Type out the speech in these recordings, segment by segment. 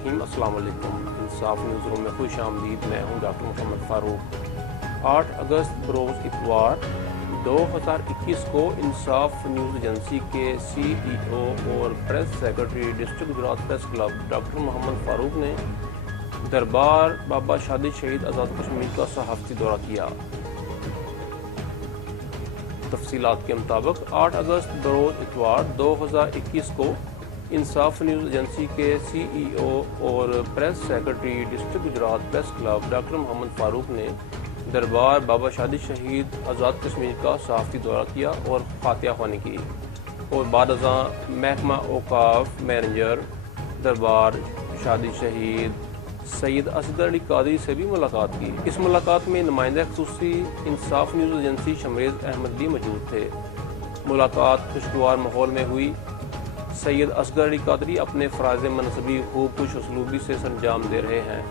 الرحیم۔ السلام علیکم۔ انصاف نیوز روم میں خوش آمدید۔ میں ہوں ڈاکٹر محمد فاروق۔ 8 اگست بروز اتوار 2021 کو انصاف نیوز ایجنسی کے سی ای او اور press secretary district Gujrat press club doctor Muhammad Farooq نے دربار بابا شادی شہید آزاد کشمیر کا صحافتی دورہ کیا۔ تفصیلات کے مطابق 8 اگست بروز اتوار 2021 کو انصاف نیوز ایجنسی کے سی ای او اور press secretary district Gujrat press club doctor Muhammad Farooq نے دربار بابا شادی شہید آزاد کشمیر کا صحافتی دورہ کیا اور فاتحہ خوانی کی اور بعد ازاں محکمہ اوقاف مینیجر دربار شادی شہید سید اصغر علی قادری سے بھی ملاقات کی۔ اس ملاقات میں نمائندہ خصوصی انصاف نیوز ایجنسی شمریز احمد بھی موجود تھے۔ ملاقات خوشگوار ماحول میں ہوئی۔ سید اصغر علی قادری اپنے فرائض منصبی خوب خوش اسلوبی سے سرانجام دے رہے ہیں۔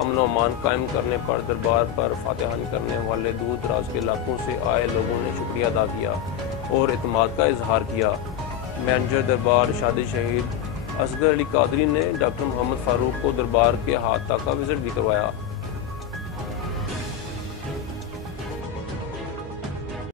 امن و امان قائم کرنے پر دربار پر فاتحہ خوانی کرنے والے دور دراز کے علاقوں سے آئے لوگوں نے شکریہ ادا کیا اور اعتماد کا اظہار کیا۔ مینیجر دربار شادی شہید اصغر علی قادری نے ڈاکٹر محمد فاروق کو دربار کے ہاتھ تک کا وزٹ بھی کروایا۔